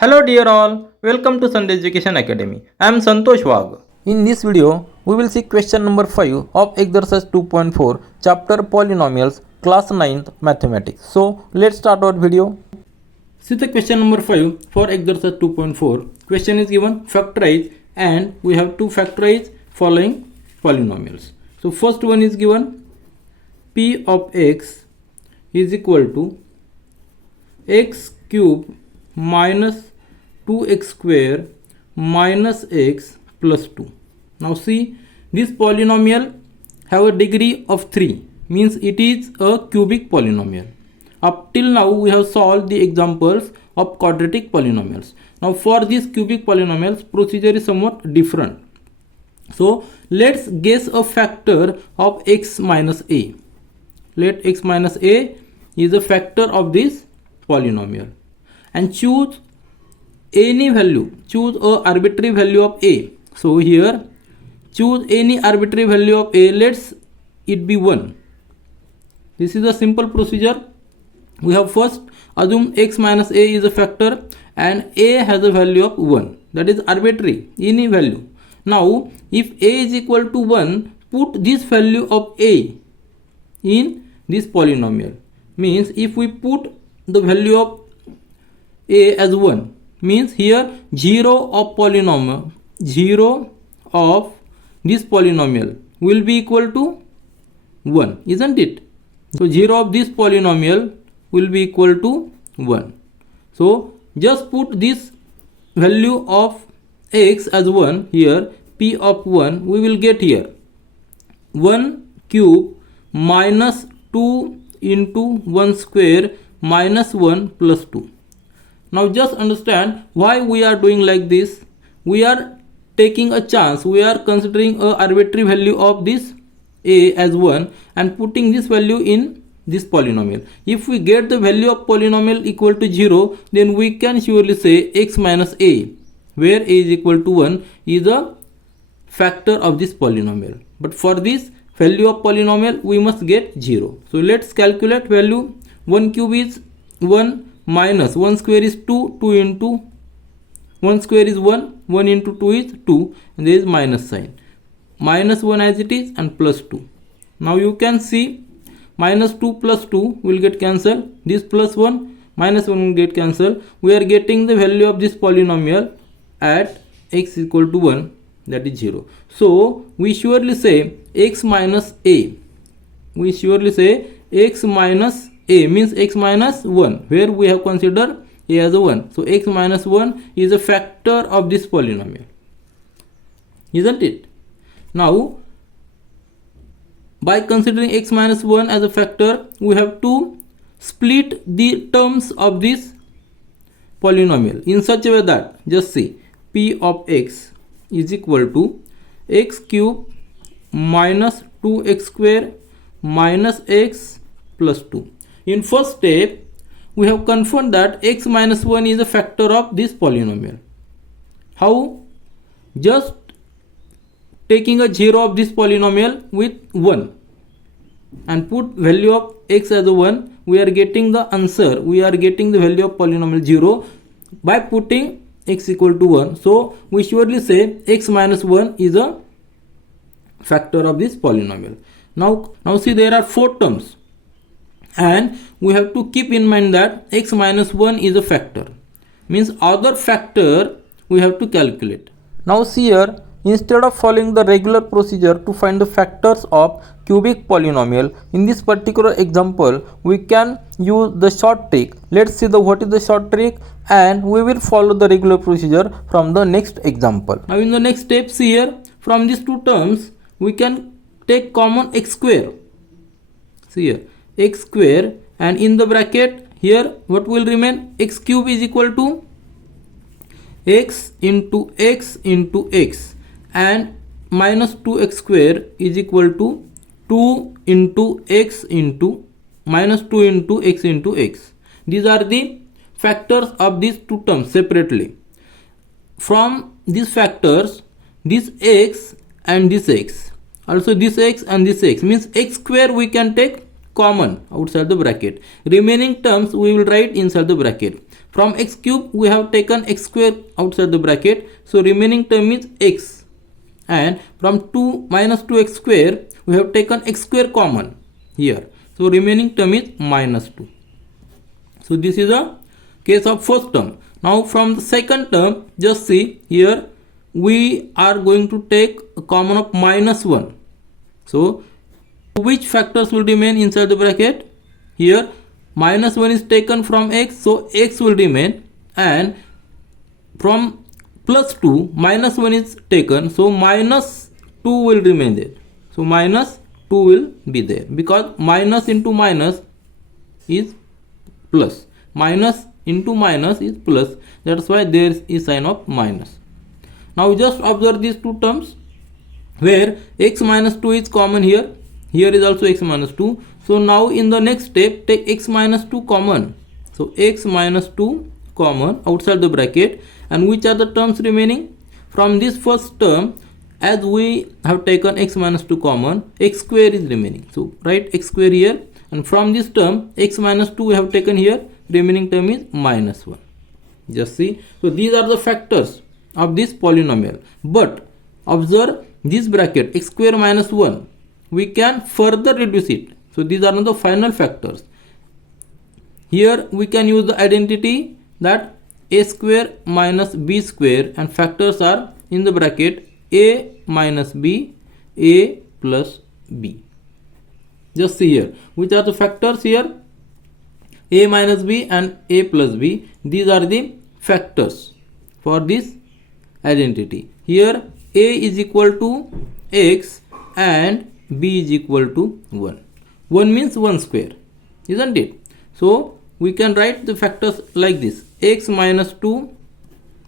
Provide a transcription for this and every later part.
Hello dear all, welcome to Sunday Education Academy. I am Santosh Wagh. In this video, we will see question number 5 of exercise 2.4 chapter polynomials class 9th mathematics. So let's start our video. See the question number 5 for exercise 2.4. Question is given factorize and we have to factorize following polynomials. So first one is given p of x is equal to x cube minus 2x square minus x plus 2. Now see, this polynomial have a degree of 3, means it is a cubic polynomial. Up till now we have solved the examples of quadratic polynomials. Now for these cubic polynomials procedure is somewhat different. So let's guess a factor of x minus a. Let x minus a is a factor of this polynomial and choose any value, choose a arbitrary value of a. So here choose any arbitrary value of a, let's it be 1. This is a simple procedure. We have first assume x minus a is a factor and a has a value of 1, that is arbitrary, any value. Now if a is equal to 1, put this value of a in this polynomial. Means if we put the value of a as 1, means here 0 of polynomial, 0 of this polynomial will be equal to 1, isn't it? So 0 of this polynomial will be equal to 1. So just put this value of x as 1 here, p of 1, we will get here 1 cube minus 2 into 1 square minus 1 plus 2. Now just understand why we are doing like this. We are taking a chance, we are considering a arbitrary value of this a as 1 and putting this value in this polynomial. If we get the value of polynomial equal to 0, then we can surely say x minus a, where a is equal to 1, is a factor of this polynomial. But for this value of polynomial we must get 0. So let's calculate value. 1 cube is 1 minus 1 square is 2, 2 into 1 square is 1, 1 into 2 is 2, and there is minus sign. Minus 1 as it is and plus 2. Now you can see minus 2 plus 2 will get cancelled. This plus 1 minus 1 will get cancelled. We are getting the value of this polynomial at x equal to 1, that is 0. So we surely say x minus a. We surely say x minus a means x minus 1, where we have considered a as a 1. So x minus 1 is a factor of this polynomial, isn't it? Now by considering x minus 1 as a factor, we have to split the terms of this polynomial in such a way that, just see, p of x is equal to x cube minus 2x square minus x plus 2. In first step, we have confirmed that x minus 1 is a factor of this polynomial. How? Just taking a 0 of this polynomial with 1 and put value of x as a 1, we are getting the answer, we are getting the value of polynomial 0 by putting x equal to 1. So we surely say x minus 1 is a factor of this polynomial. Now see, there are 4 terms and we have to keep in mind that x minus 1 is a factor, means other factor we have to calculate. Now see here, instead of following the regular procedure to find the factors of cubic polynomial, in this particular example we can use the short trick. Let's see what is the short trick and we will follow the regular procedure from the next example. Now in the next step, see here, from these two terms we can take common x square. See here, x square, and in the bracket here what will remain? X cube is equal to x into x into x, and minus 2x square is equal to 2 into x into minus 2 into x into x. These are the factors of these two terms separately. From these factors, this x and this x, also this x and this x, means x square we can take common outside the bracket. Remaining terms we will write inside the bracket. From x cube we have taken x square outside the bracket, so remaining term is x, and from 2 minus 2x square we have taken x square common here, so remaining term is minus 2. So this is a case of first term. Now from the second term, just see here we are going to take a common of minus 1. So which factors will remain inside the bracket? Here minus 1 is taken from x, so x will remain, and from plus 2 minus 1 is taken, so minus 2 will remain there. So minus 2 will be there, because minus into minus is plus, minus into minus is plus, that's why there is sign of minus. Now just observe these two terms where x minus 2 is common here, here is also x minus 2. So now in the next step take x minus 2 common, so x minus 2 common outside the bracket, and which are the terms remaining? From this first term, as we have taken x minus 2 common, x square is remaining, so write x square here, and from this term x minus 2 we have taken here, remaining term is minus 1. Just see, so these are the factors of this polynomial, but observe this bracket x square minus 1, we can further reduce it, so these are not the final factors. Here we can use the identity that a square minus b square, and factors are in the bracket a minus b, a plus b. Just see here which are the factors here, a minus b and a plus b, these are the factors for this identity. Here a is equal to x and b is equal to 1. 1 means 1 square, isn't it? So we can write the factors like this, x minus 2,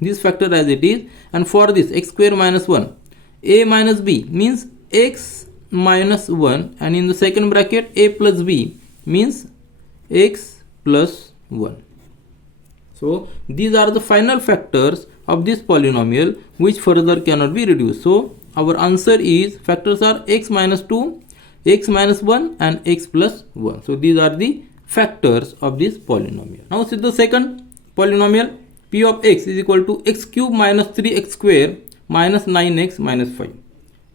this factor as it is, and for this x square minus 1, a minus b means x minus 1, and in the second bracket a plus b means x plus 1. So these are the final factors of this polynomial which further cannot be reduced. So our answer is, factors are x minus 2, x minus 1 and x plus 1. So these are the factors of this polynomial. Now see the second polynomial, p of x is equal to x cube minus 3x square minus 9x minus 5.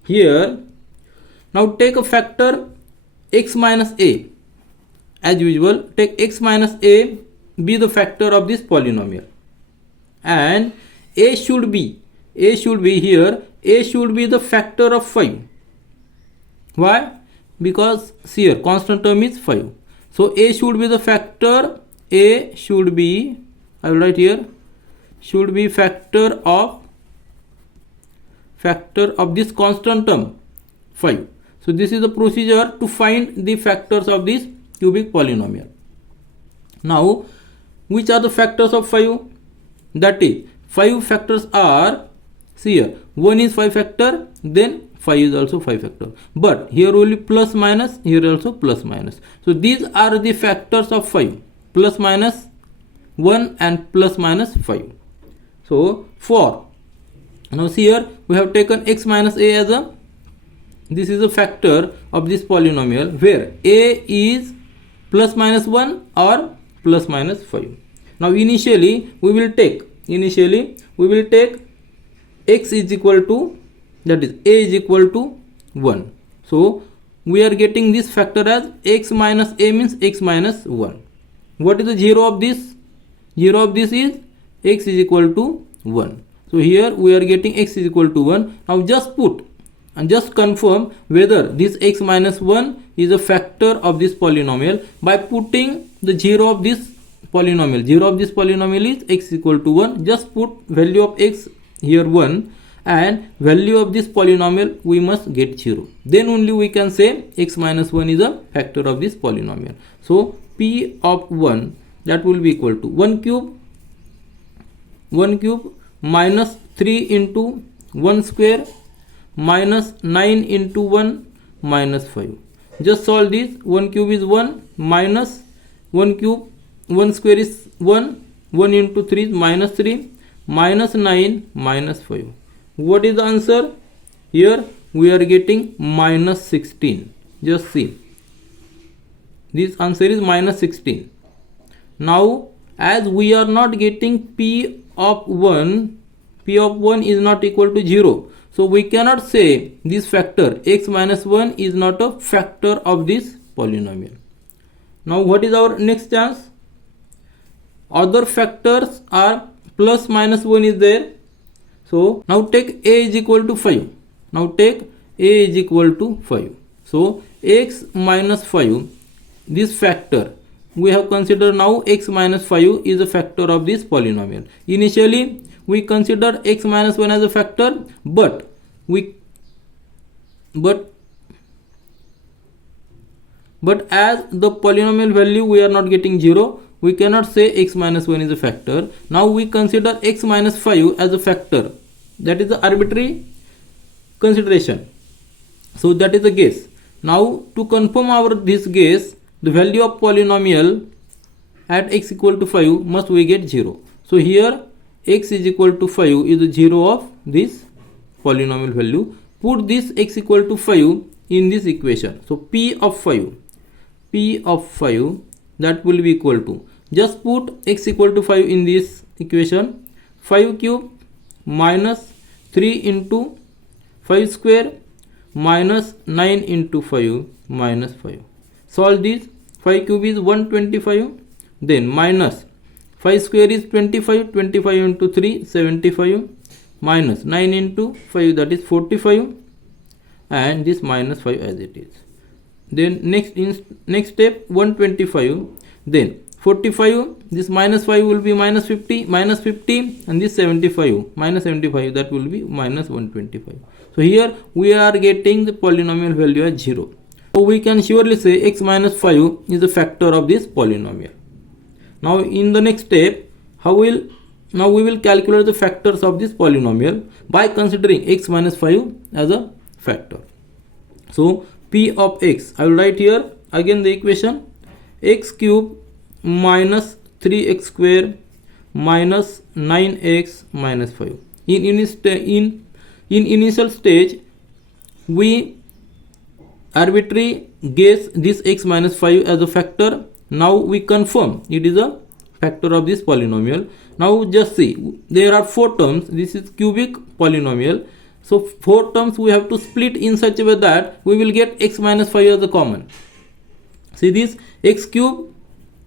Here now take a factor x minus a. As usual, take x minus a be the factor of this polynomial, and a should be here, a should be the factor of 5. Why? Because here constant term is 5, so a should be the factor, a should be, I will write here, should be factor of this constant term 5. So this is the procedure to find the factors of this cubic polynomial. Now which are the factors of 5? That is, 5 factors are, see here, 1 is 5 factor, then 5 is also 5 factor, but here only plus minus, here also plus minus. So these are the factors of 5, plus minus 1 and plus minus 5. So for, now see here we have taken x minus a as a, this is a factor of this polynomial where a is plus minus 1 or plus minus 5. Now initially we will take x is equal to, that is a is equal to 1. So we are getting this factor as x minus a means x minus 1. What is the 0 of this? 0 of this is x is equal to 1. So here we are getting x is equal to 1. Now just put and just confirm whether this x minus 1 is a factor of this polynomial by putting the 0 of this polynomial. 0 of this polynomial is x equal to 1. Just put value of x here 1 and value of this polynomial we must get 0. Then only we can say x minus 1 is a factor of this polynomial. So p of 1, that will be equal to 1 cube minus 3 into 1 square minus 9 into 1 minus 5. Just solve this. 1 cube is 1 minus 1 cube, 1 square is 1, 1 into 3 is minus 3, minus 9 minus 5. What is the answer? Here we are getting minus 16. Just see, this answer is minus 16. Now as we are not getting p of 1, p of 1 is not equal to 0. So we cannot say this factor x minus 1 is not a factor of this polynomial. Now what is our next chance? Other factors are plus minus 1 is there. So now take a is equal to 5. Now take a is equal to 5. So x minus 5, this factor, we have considered now x minus 5 is a factor of this polynomial. Initially we considered x minus 1 as a factor, but as the polynomial value we are not getting 0, we cannot say x minus 1 is a factor. Now we consider x minus 5 as a factor. That is the arbitrary consideration. So that is a guess. Now to confirm our this guess, the value of polynomial at x equal to 5 must we get 0. So here x is equal to 5 is the 0 of this polynomial value. Put this x equal to 5 in this equation. So p of 5 that will be equal to, just put x equal to 5 in this equation. 5 cube minus 3 into 5 square minus 9 into 5 minus 5. Solve this. 5 cube is 125, then minus 5 square is 25, 25 into 3 75, minus 9 into 5 that is 45, and this minus 5 as it is. Then next step 125, then 45, this minus 5 will be minus 50, and this 75 minus 75 that will be minus 125. So here we are getting the polynomial value as 0. So we can surely say x minus 5 is a factor of this polynomial. Now in the next step, we will calculate the factors of this polynomial by considering x minus 5 as a factor. So p of x, I will write here again the equation, x cube minus 3x square minus 9x minus 5. In initial stage we arbitrarily guess this x minus 5 as a factor. Now we confirm it is a factor of this polynomial. Now just see, there are 4 terms. This is cubic polynomial. So 4 terms we have to split in such a way that we will get x minus 5 as a common. See this x cube,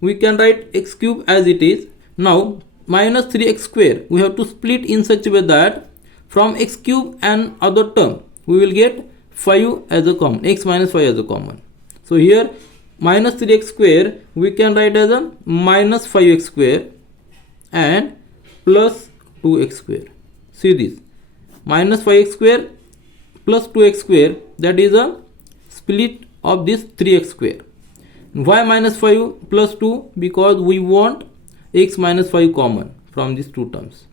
we can write x cube as it is. Now minus 3x square we have to split in such a way that from x cube and other term we will get 5 as a common, x minus 5 as a common. So here minus 3x square we can write as a minus 5x square and plus 2x square. See this, minus 5x square plus 2x square, that is a split of this 3x square. Why minus 5 plus 2? Because we want x minus 5 common from these 2 terms.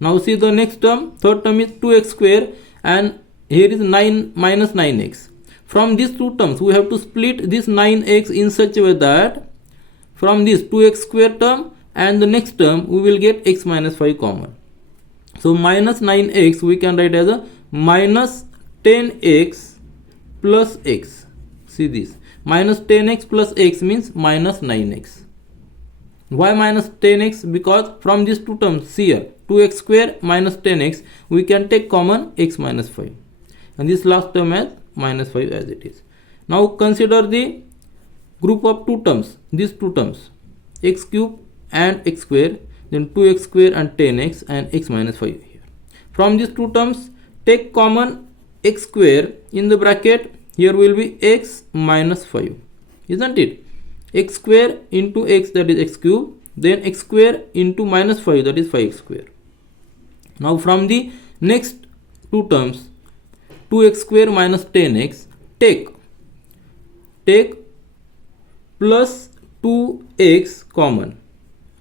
Now see the next term, third term is 2x square, and here is 9 minus 9x. From these 2 terms we have to split this 9x in such a way that from this 2x square term and the next term we will get x minus 5 common. So minus 9x we can write as a minus 10x plus x. See this, minus 10x plus x means minus 9x. Why minus 10x? Because from these 2 terms here, 2x square minus 10x, we can take common x minus 5, and this last term as minus 5 as it is. Now consider the group of 2 terms, these 2 terms, x cube and x square, then 2x square and 10x and x minus 5 here. From these 2 terms take common x square in the bracket, here will be x minus 5, isn't it? X square into x, that is x cube, then x square into minus 5, that is 5x square. Now from the next 2 terms, 2x square minus 10x, take plus 2x common,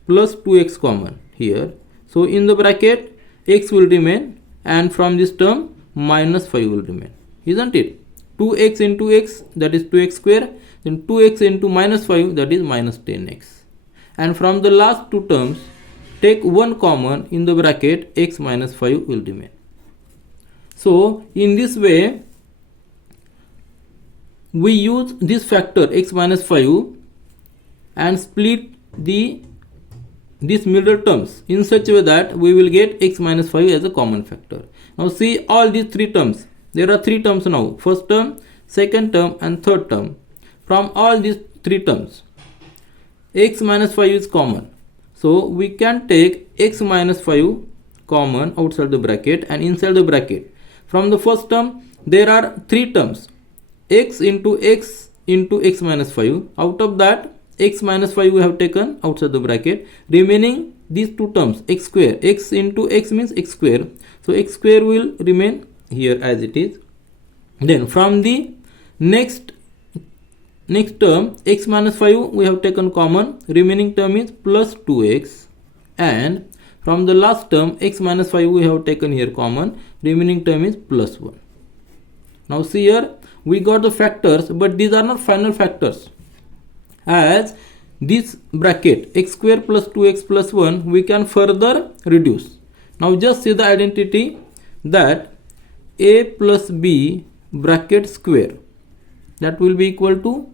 plus 2x common here. So in the bracket x will remain, and from this term minus 5 will remain, isn't it? 2x into x, that is 2x square, then 2x into minus 5, that is minus 10x. And from the last 2 terms take one common, in the bracket x minus 5 will remain. So in this way we use this factor x minus 5 and split the these middle terms in such a way that we will get x minus 5 as a common factor. Now see all these three terms. There are three terms now. First term, second term and third term. From all these three terms, x minus 5 is common. So we can take x minus 5 common outside the bracket and inside the bracket. From the first term, there are three terms. X into x minus 5. Out of that, x minus 5 we have taken outside the bracket. Remaining these two terms, x square. X into x means x square. So x square will remain here as it is. Then from the next term, x minus 5 we have taken common. Remaining term is plus 2x. And from the last term, x minus 5 we have taken here common. Remaining term is plus 1. Now see here, we got the factors, but these are not final factors. As this bracket x square plus 2x plus 1, we can further reduce. Now just see the identity that a plus b bracket square, that will be equal to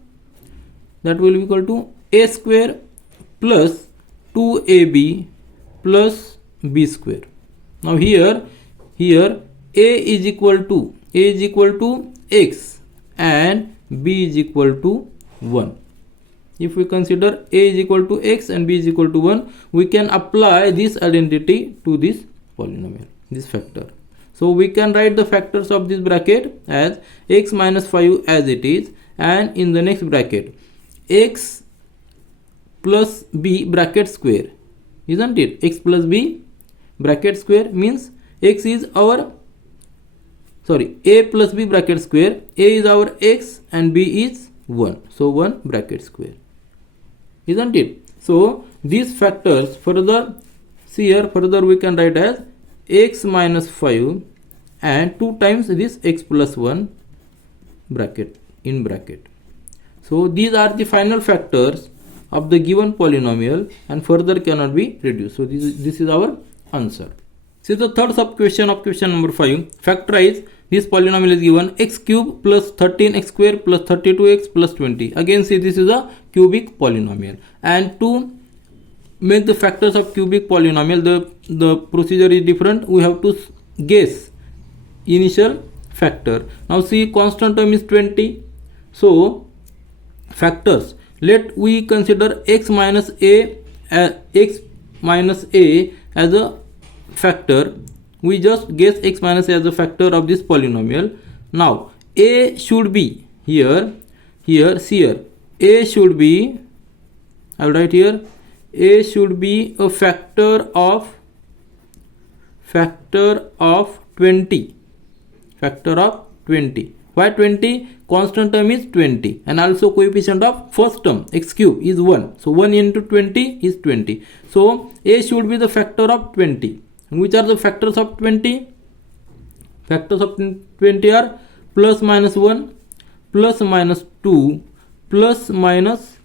a square plus 2ab plus b square. Now here a is equal to x and b is equal to 1. If we consider a is equal to x and b is equal to 1, we can apply this identity to this polynomial, this factor. So we can write the factors of this bracket as x minus 5 as it is, and in the next bracket x plus b bracket square, isn't it? X plus b bracket square means x is our a plus b bracket square. A is our x and b is 1. So 1 bracket square, isn't it? So these factors further, see here, further we can write as x minus 5 and 2 times this x plus 1 bracket in bracket. So these are the final factors of the given polynomial and further cannot be reduced. So this is our answer. See the third sub question of question number 5. Factorize this polynomial is given x cube plus 13x square plus 32x plus 20. Again see, this is a cubic polynomial, and to make the factors of cubic polynomial, the procedure is different. We have to guess initial factor. Now see, constant term is 20. So factors, let we consider x minus a as a factor. We just guess x minus a as a factor of this polynomial. Now a should be here, see here, a should be, I will write here, a should be a factor of 20. Why 20? Constant term is 20 and also coefficient of first term x cube is 1. So 1 into 20 is 20. So a should be the factor of 20. And which are the factors of 20? Factors of 20 are plus minus 1, plus minus 2, plus minus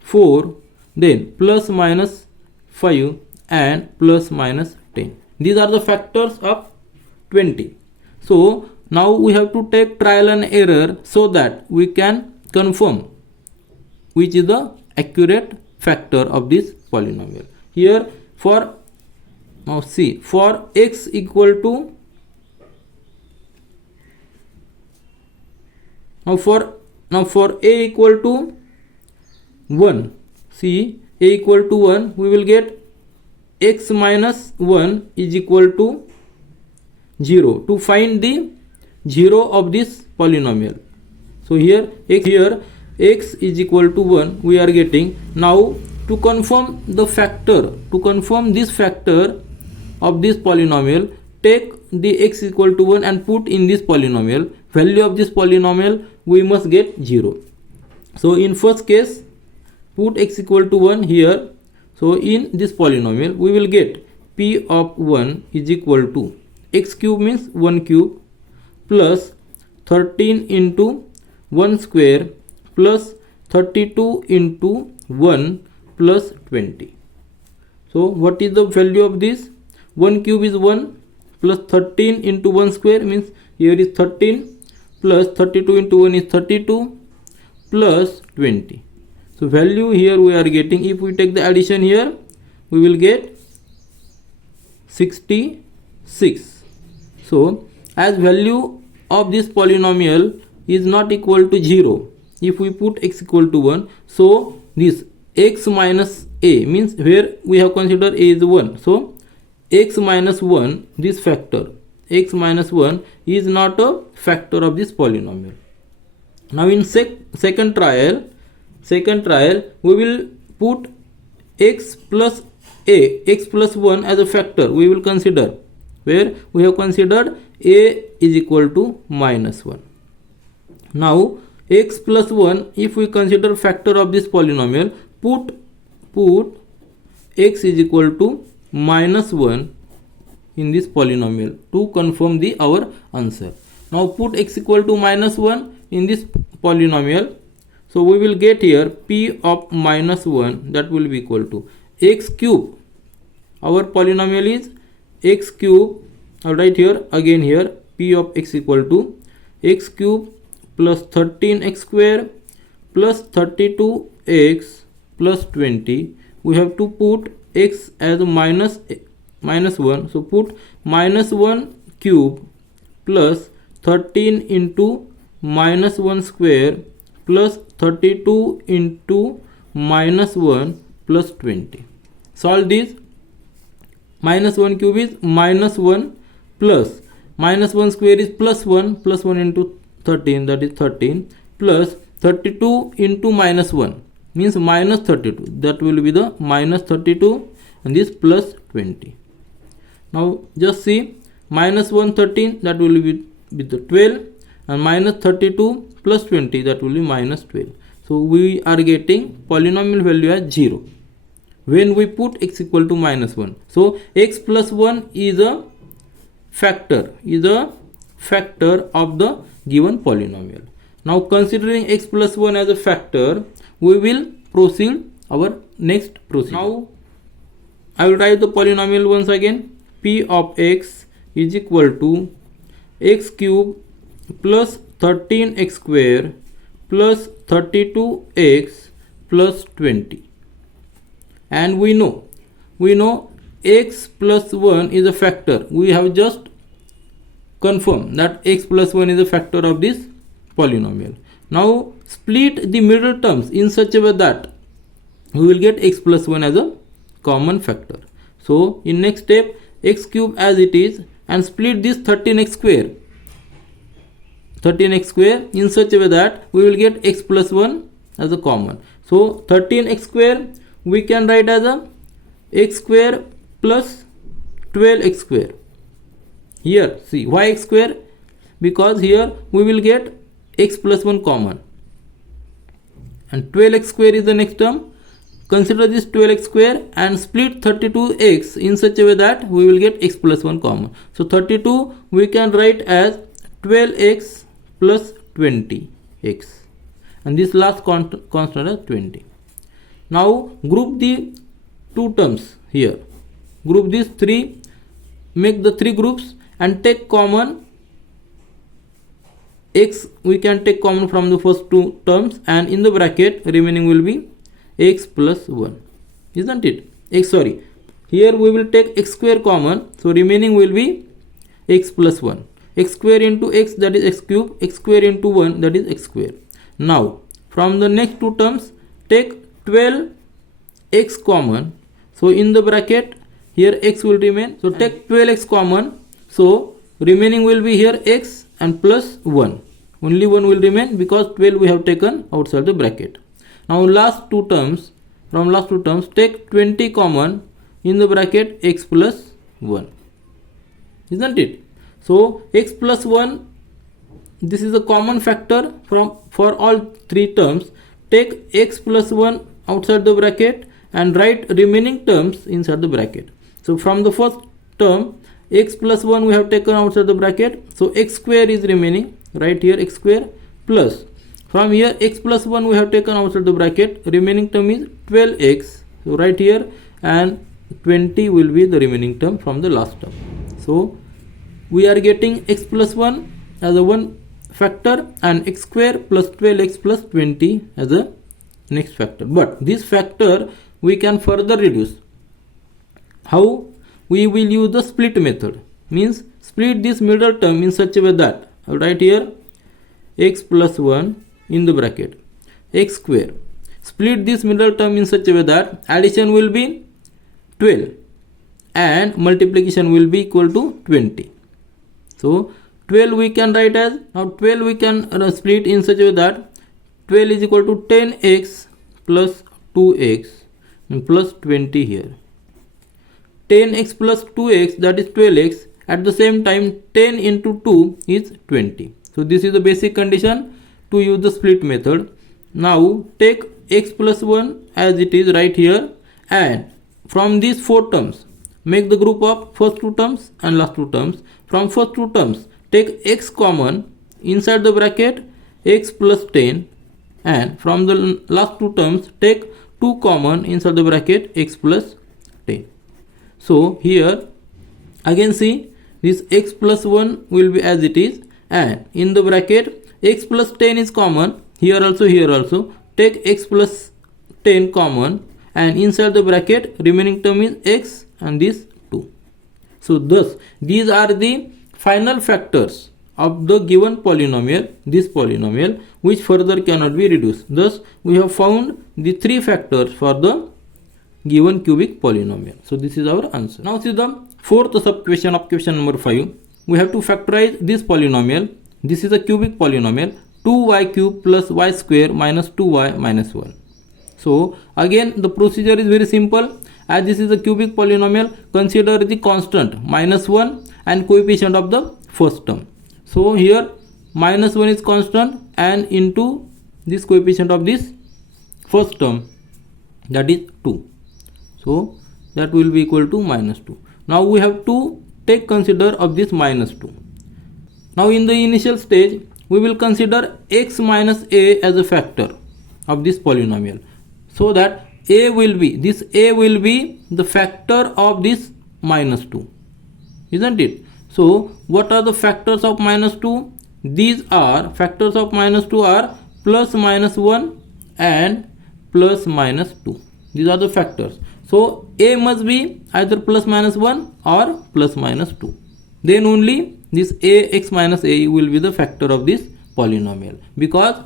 4, then plus minus 5 and plus minus 10. These are the factors of 20. So now we have to take trial and error so that we can confirm which is the accurate factor of this polynomial. Here now see, for x equal to, now for a equal to 1, see, a equal to 1, we will get x minus 1 is equal to 0 to find the 0 of this polynomial. So here x is equal to 1 we are getting. Now to confirm the factor, to confirm this factor of this polynomial, take the x equal to 1 and put in this polynomial. Value of this polynomial we must get 0. So in first case, put x equal to 1 here. So in this polynomial we will get p of 1 is equal to x cube means 1 cube plus 13 into 1 square plus 32 into 1 plus 20. So what is the value of this? 1 cube is 1 plus 13 into 1 square means here is 13 plus 32 into 1 is 32 plus 20. So value here we are getting, if we take the addition here, we will get 66. So as value of this polynomial is not equal to 0, if we put x equal to 1, so this x minus a means where we have considered a is 1, so x minus 1, this factor x minus 1 is not a factor of this polynomial. Now in second trial we will put x plus 1 as a factor. We will consider where we have considered a is equal to minus 1. Now x plus 1, if we consider factor of this polynomial, put x is equal to minus 1 in this polynomial to confirm our answer. Now put x equal to minus 1 in this polynomial, so we will get here p of minus 1, that will be equal to x cube. Our polynomial is x cube. I'll write here again here p of x equal to x cube plus 13x square plus 32x plus 20. We have to put x as minus 1, so put minus 1 cube plus 13 into minus 1 square plus 32 into minus 1 plus 20. Solve this. Minus 1 cube is minus 1 plus minus 1 square is plus 1 into 13, that is 13, plus 32 into minus 1 means minus 32, that will be the minus 32, and this plus 20. Now just see, minus 1 13, that will be the 12, and minus 32 plus 20, that will be minus 12. So we are getting polynomial value as 0 when we put x equal to minus 1. So x plus 1 is a factor of the given polynomial. Now considering x plus 1 as a factor, we will proceed our next procedure. Now I will write the polynomial once again. P of x is equal to x cube plus 13x square plus 32x plus 20. And we know x plus 1 is a factor. We have just confirmed that x plus 1 is a factor of this polynomial. Now split the middle terms in such a way that we will get x plus 1 as a common factor. So in next step, x cube as it is, and split this 13x square in such a way that we will get x plus 1 as a common. So 13x square we can write as a x square plus 12x square. Here see, why x square? Because here we will get x plus 1 common, and 12x square is the next term. Consider this 12x square and split 32x in such a way that we will get x plus 1 common. So 32 we can write as 12x plus 20x, and this last constant as 20. Now group the two terms here. Group these three, make the three groups and take common x. We can take common from the first two terms, and in the bracket remaining will be x plus 1, isn't it? Here we will take x square common, so remaining will be x plus 1. X square into x, that is x cube. X square into 1, that is x square. Now from the next two terms take 12x common, so in the bracket here x will remain, so take 12x common, so remaining will be here x and plus 1. Only 1 will remain because 12 we have taken outside the bracket. Now last two terms, from last two terms take 20 common, in the bracket x plus 1, isn't it? So x plus 1, this is a common factor for all three terms. Take x plus 1 outside the bracket and write remaining terms inside the bracket. So from the first term x plus 1 we have taken outside the bracket, so x square is remaining, right here x square, plus from here x plus 1 we have taken outside the bracket, remaining term is 12x, so right here, and 20 will be the remaining term from the last term. So we are getting x plus 1 as a one factor and x square plus 12x plus 20 as a next factor. But this factor we can further reduce. how we will use the split method. Means split this middle term in such a way that I will write here x plus 1 in the bracket x square. Split this middle term in such a way that addition will be 12 and multiplication will be equal to 20. So 12 we can write as, now 12 we can split in such a way that 12 is equal to 10x plus 2x and plus 20 here. 10x plus 2x, that is 12x. At the same time 10 into 2 is 20. So this is the basic condition to use the split method. Now take x plus 1 as it is right here, and from these 4 terms make the group of first 2 terms and last 2 terms. From first 2 terms take x common inside the bracket x plus 10, and from the last 2 terms take 2 common inside the bracket x plus 10. So here again see, this x plus 1 will be as it is, and in the bracket x plus 10 is common, here also take x plus 10 common, and inside the bracket remaining term is x and this 2. So thus these are the final factors of the given polynomial, this polynomial, which further cannot be reduced. Thus we have found the 3 factors for the given cubic polynomial. So this is our answer. Now see the fourth sub question of question number 5. We have to factorize this polynomial. This is a cubic polynomial, 2y cube plus y square minus 2y minus 1. So again the procedure is very simple. As this is a cubic polynomial, consider the constant minus 1 and coefficient of the first term. So here minus 1 is constant and into this coefficient of this first term, that is 2. So that will be equal to minus 2. Now we have to take consider of this minus 2. Now in the initial stage we will consider x minus a as a factor of this polynomial, so that a will be the factor of this minus 2, isn't it? So what are the factors of minus 2? These are factors of minus 2 are plus minus 1 and plus minus 2. These are the factors. So a must be either plus minus 1 or plus minus 2. Then only this ax minus a will be the factor of this polynomial, because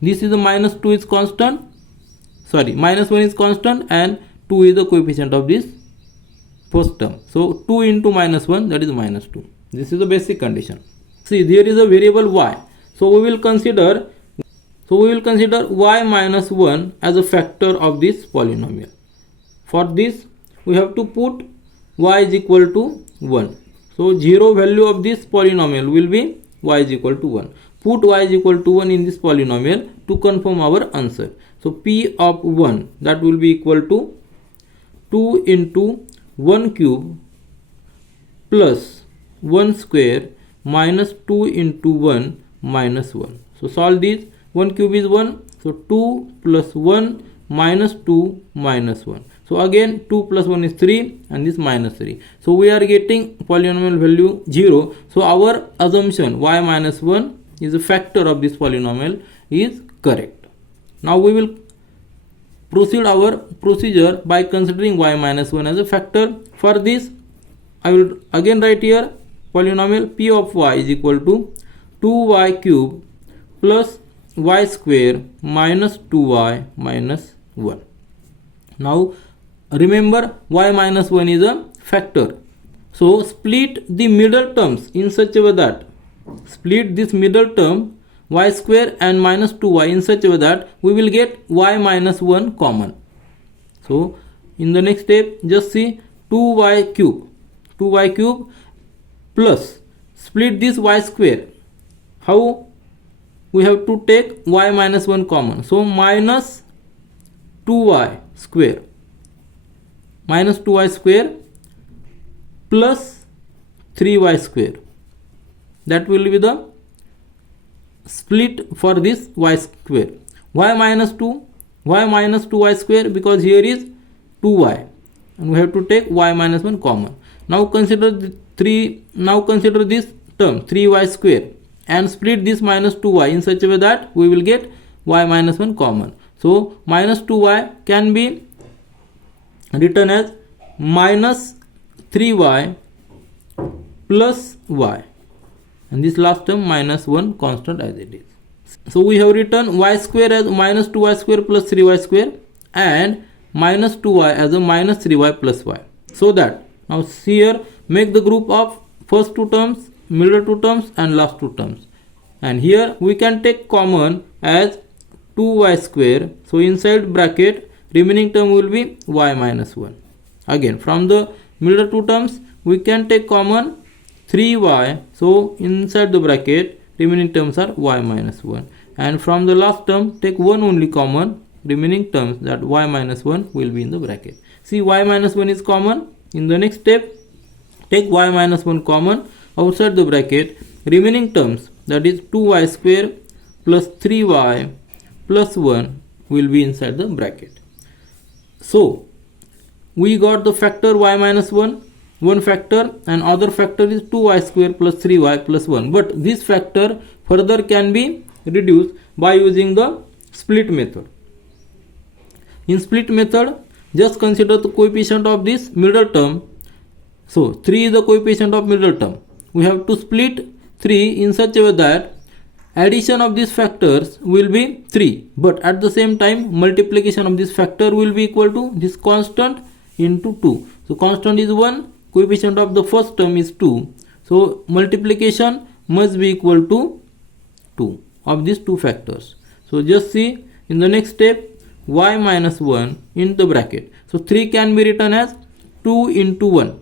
this is the minus 2 is constant, minus 1 is constant and 2 is the coefficient of this first term. So 2 into minus 1, that is minus 2. This is the basic condition. See, there is a variable y. So we will consider y minus 1 as a factor of this polynomial. For this we have to put y is equal to 1. So 0 value of this polynomial will be y is equal to 1. Put y is equal to 1 in this polynomial to confirm our answer. So p of 1, that will be equal to 2 into 1 cube plus 1 square minus 2 into 1 minus 1. So solve this. 1 cube is 1. So 2 plus 1 minus 2 minus 1. So again 2 plus 1 is 3 and this minus 3. So we are getting polynomial value 0. So our assumption y minus 1 is a factor of this polynomial is correct. Now we will proceed our procedure by considering y minus 1 as a factor. For this I will again write here polynomial p of y is equal to 2y cube plus y square minus 2y minus 1. Now remember y minus 1 is a factor. So split the middle terms in such a way that, split this middle term y square and minus 2y in such a way that we will get y minus 1 common. So in the next step just see 2y cube plus split this y square. How? We have to take y minus 1 common. So minus 2y square plus 3y square. That will be the split for this y square. Y minus 2y square, because here is 2y and we have to take y minus 1 common. Now consider this term 3y square and split this minus 2y in such a way that we will get y minus 1 common. So minus 2y can be written as minus 3y plus y, and this last term minus 1 constant as it is. So we have written y square as minus 2y square plus 3y square and minus 2y as a minus 3y plus y. So that now here make the group of first two terms, middle two terms and last two terms, and here we can take common as 2y square. So inside bracket remaining term will be y minus 1. Again from the middle two terms we can take common 3y. So inside the bracket remaining terms are y minus 1, and from the last term take one only common, remaining terms that y minus 1 will be in the bracket. See, y minus 1 is common. In the next step take y minus 1 common outside the bracket, remaining terms that is 2y square plus 3y plus 1 will be inside the bracket. So we got the factor y minus 1, one factor, and other factor is 2y square plus 3y plus 1, but this factor further can be reduced by using the split method. In split method, just consider the coefficient of this middle term. So 3 is the coefficient of middle term. We have to split 3 in such a way that addition of these factors will be 3, but at the same time multiplication of this factor will be equal to this constant into 2. So constant is 1, coefficient of the first term is 2. So multiplication must be equal to 2 of these two factors. So just see in the next step y minus 1 in the bracket. So 3 can be written as 2 into 1,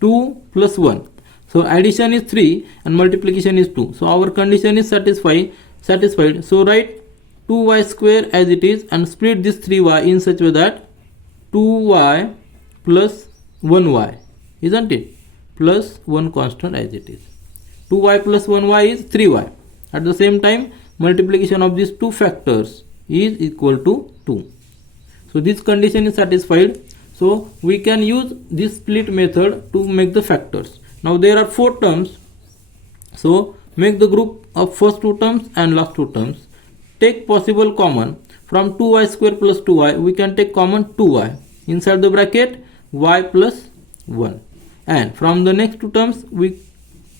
2 plus 1. So addition is 3 and multiplication is 2. So our condition is satisfied. So write 2y square as it is and split this 3y in such a way that 2y plus 1y, isn't it? Plus 1 constant as it is. 2y plus 1y is 3y. At the same time multiplication of these two factors is equal to 2. So this condition is satisfied. So we can use this split method to make the factors. Now there are 4 terms. So make the group of first two terms and last two terms. Take possible common. From 2y square plus 2y we can take common 2y. Inside the bracket y plus 1. And from the next two terms we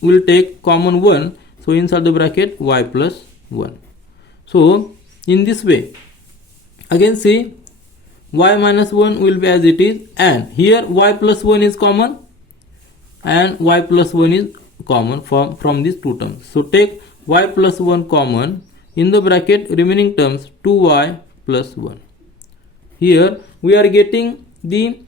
will take common 1. So inside the bracket y plus 1. So in this way, again see y minus 1 will be as it is, and here y plus 1 is common and y plus 1 is common from these two terms. So take y plus 1 common, in the bracket remaining terms 2y plus 1. Here we are getting the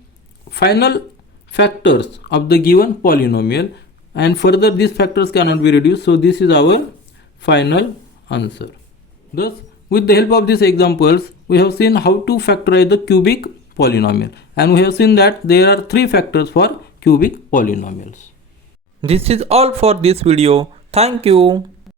final factors of the given polynomial, and further these factors cannot be reduced. So this is our final answer. Thus with the help of these examples we have seen how to factorize the cubic polynomial, and we have seen that there are 3 factors for cubic polynomials. This is all for this video. Thank you.